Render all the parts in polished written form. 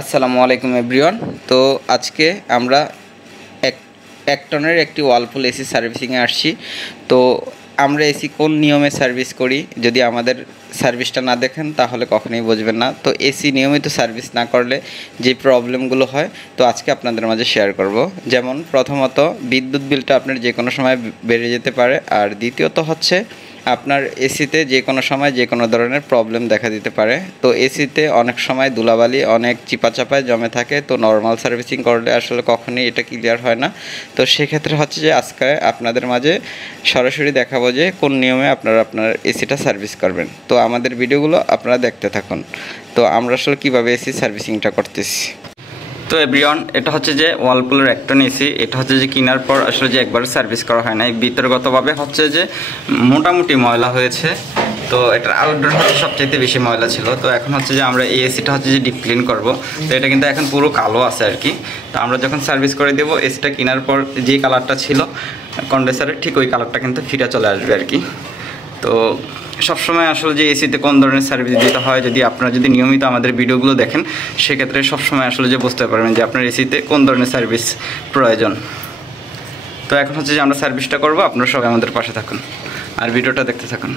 আসসালামু আলাইকুম এভরিওয়ান। তো আজকে আমরা এক টনের একটি ওয়ালপুল এসি সার্ভিসিংয়ে আসছি। তো আমরা এসি কোন নিয়মে সার্ভিস করি, যদি আমাদের সার্ভিসটা না দেখেন তাহলে কখনোই বুঝবেন না। তো এসি নিয়মিত সার্ভিস না করলে যে প্রবলেমগুলো হয়, তো আজকে আপনাদের মাঝে শেয়ার করব। যেমন প্রথমত বিদ্যুৎ বিলটা আপনার যে কোনো সময় বেড়ে যেতে পারে, আর দ্বিতীয়ত হচ্ছে আপনার এসিতে যে কোনো সময় যে কোনো ধরনের প্রবলেম দেখা দিতে পারে। তো এসিতে অনেক সময় ধুলাবালি অনেক চিপাচাপায় জমে থাকে, তো নর্মাল সার্ভিসিং করলে আসলে কখনোই এটা ক্লিয়ার হয় না। তো সেক্ষেত্রে হচ্ছে যে আজকে আপনাদের মাঝে সরাসরি দেখাবো যে কোন নিয়মে আপনারা আপনার এসিটা সার্ভিস করবেন। তো আমাদের ভিডিওগুলো আপনারা দেখতে থাকুন। তো আমরা আসলে কীভাবে এসি সার্ভিসিংটা করতেছি। তো এভরিওয়ান, এটা হচ্ছে যে ওয়ালপুলের এক টন এসি। এটা হচ্ছে যে কেনার পর আসলে যে একবার সার্ভিস করা হয় না, বিতর্গতভাবে হচ্ছে যে মোটামুটি ময়লা হয়েছে। তো এটার আউটডোর হচ্ছে সবচাইতে বেশি ময়লা ছিল। তো এখন হচ্ছে যে আমরা এই এসিটা হচ্ছে যে ডিপ ক্লিন করবো। তো এটা কিন্তু এখন পুরো কালো আছে আর কি। তো আমরা যখন সার্ভিস করে দেবো, এসিটা কেনার পর যে কালারটা ছিল কন্ডেন্সারের, ঠিক ওই কালারটা কিন্তু ফিরে চলে আসবে আর কি। তো সবসময় আসলে যে এসিতে কোন ধরনের সার্ভিস দিতে হয়, যদি আপনারা নিয়মিত আমাদের ভিডিওগুলো দেখেন, সেক্ষেত্রে সবসময় আসলে যে বুঝতে পারবেন যে আপনার এসিতে কোন ধরনের সার্ভিস প্রয়োজন। তো এখন হচ্ছে যে আমরা সার্ভিসটা করব, আপনারা সবাই আমাদের পাশে থাকুন আর ভিডিওটা দেখতে থাকুন।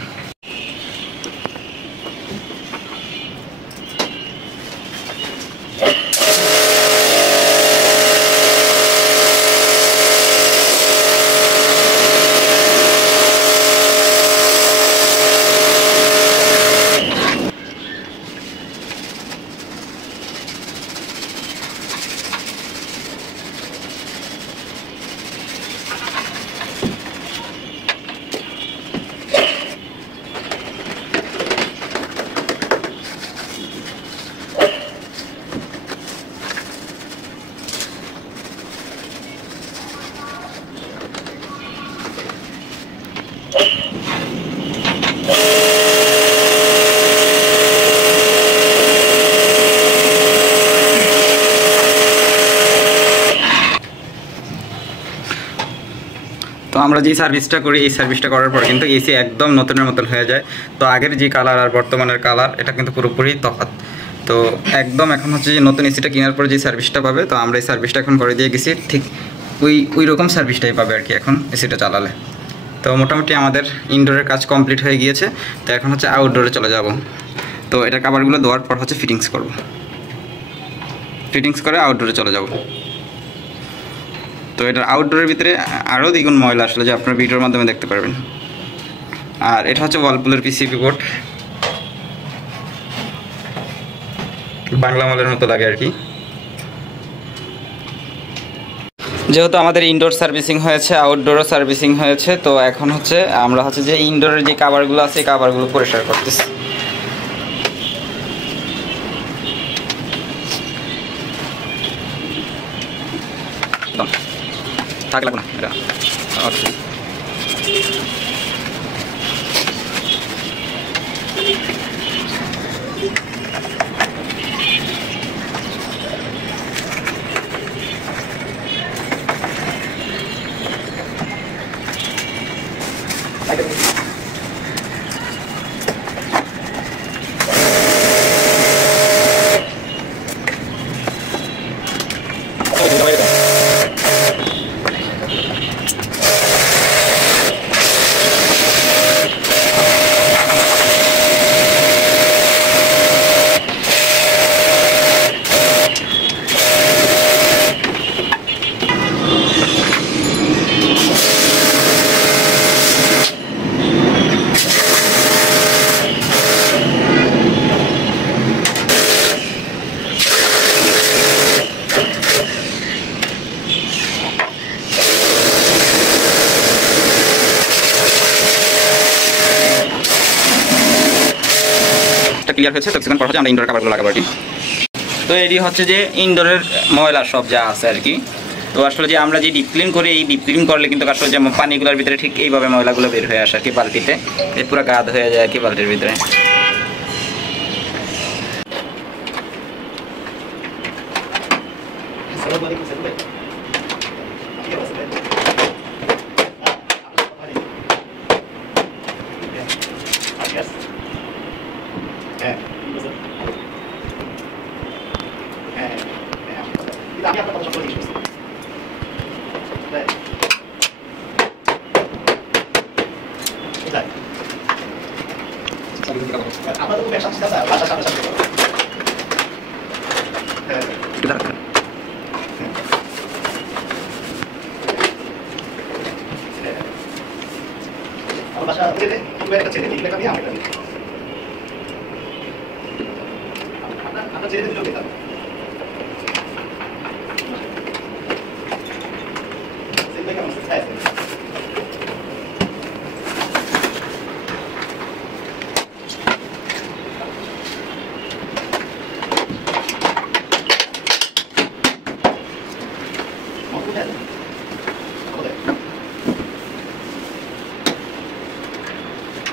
তো আমরা যে সার্ভিসটা করি, এই সার্ভিসটা করার পর কিন্তু এসি একদম নতুনের মতন হয়ে যায়। তো আগের যে কালার আর বর্তমানের কালার, এটা কিন্তু পুরোপুরি তফাৎ। তো একদম এখন হচ্ছে যে নতুন এসিটা কেনার পর যে সার্ভিসটা পাবে, তো আমরা এই সার্ভিসটা এখন করে দিয়ে গেছি, ঠিক ওই রকম সার্ভিসটাই পাবে আর কি এখন এসিটা চালালে। তো মোটামুটি আমাদের ইনডোরের কাজ কমপ্লিট হয়ে গিয়েছে। তো এখন হচ্ছে আউটডোরে চলে যাব। তো এটার কাভারগুলো দেওয়ার পর হচ্ছে ফিটিংস করব, ফিটিংস করে আউটডোরে চলে যাব। তো এটার আউটডোরের ভিতরে আরও দ্বিগুণ ময়লা আসলে যে আপনার ভিডিওর মাধ্যমে দেখতে পারবেন। আর এটা হচ্ছে ওয়ালপুলের পিসিবি বোর্ড, বাংলা মালের মতো লাগে আর কি। যেহেতু আমাদের ইনডোর সার্ভিসিং হয়েছে, আউটডোরও সার্ভিসিং হয়েছে, তো এখন হচ্ছে আমরা হচ্ছে যে ইনডোরের যে কাভারগুলো আছে, এই কাভারগুলো পরিষ্কার করতেছি। থাক লাগবে না এটা। ক্লিয়ার হয়েছে। তো কিছুক্ষণ পর হচ্ছে আমরা ইনডোর কাভারগুলো লাগাবো আর কি। তো এটি হচ্ছে যে ইনডোরের ময়লা সব যা আছে আর কি। তো আসলে যে আমরা যে ডিপ ক্লিন করি, এই ডিপ ক্লিন করলে কিন্তু আসলে যে পানিগুলোর ভিতরে ঠিক এইভাবে ময়লাগুলো বের হয়ে আসে আর কি বালতিতে, এই পুরো গাদ হয়ে যায় আর কি বালতির ভিতরে।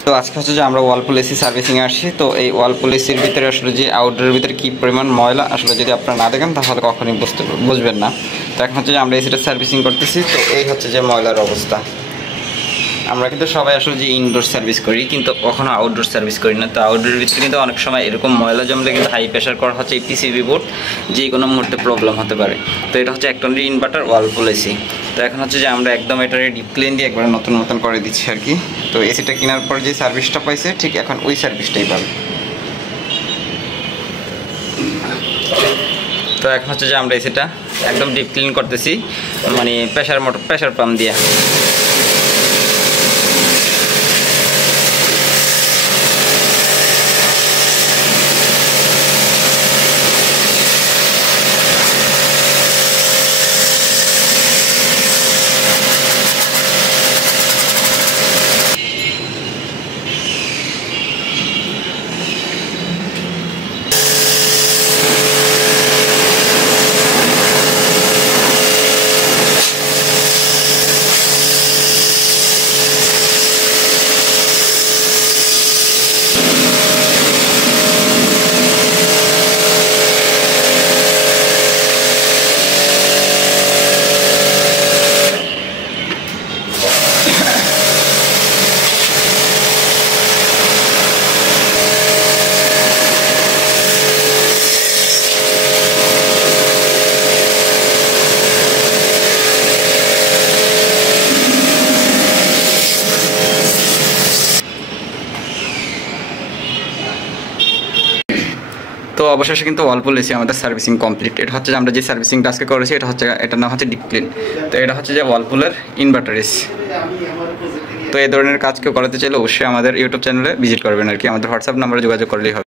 তো আজকে হচ্ছে যে আমরা ওয়ালপুল এসি সার্ভিসিং আসছি। তো এই ওয়ালপুল এসির ভিতরে আসলে যে আউটডোরের ভিতরে কী পরিমাণ ময়লা আসলে যদি আপনারা না দেখেন তাহলে কখনোই বুঝবেন না। তো এখন হচ্ছে যে আমরা এসিটা সার্ভিসিং করতেছি। তো এই হচ্ছে যে ময়লার অবস্থা। আমরা কিন্তু সবাই আসলে যে ইনডোর সার্ভিস করি কিন্তু কখনো আউটডোর সার্ভিস করি না। তো আউটডোরের ভিতরে কিন্তু অনেক সময় এরকম ময়লা জমলে কিন্তু হাই প্রেশার করা হচ্ছে এই পিসিবি বোর্ড, যে কোনো মুহূর্তে প্রবলেম হতে পারে। তো এটা হচ্ছে 1 টনের ইনভার্টার ওয়ালপুল এসি। তো এখন হচ্ছে যে আমরা একদম এটারে ডিপ ক্লিন দিয়ে একবার নতুন করে দিচ্ছি আর কি। তো এসিটা কেনার পর যে সার্ভিসটা পাইছে ঠিক এখন ওই সার্ভিসটাই পাবে। তো এখন হচ্ছে যে আমরা এসিটা একদম ডিপ ক্লিন করতেছি, মানে প্রেশার পাম্প দিয়ে। তো অবশেষে কিন্তু ওয়ালপুল এসি আমাদের সার্ভিসিং কমপ্লিট। এটা হচ্ছে যে আমরা যে সার্ভিসিংটা আজকে করেছি এটার নাম হচ্ছে ডিপ ক্লিন। তো এটা হচ্ছে যে ওয়ালপুলের ইনভার্টার এসি। তো এই ধরনের কাজ কেউ করাতে চাইলে অবশ্যই আমাদের ইউটিউব চ্যানেলে ভিজিট করবেন আর কি। আমাদের হোয়াটসঅ্যাপ নাম্বারে যোগাযোগ করলেই হবে।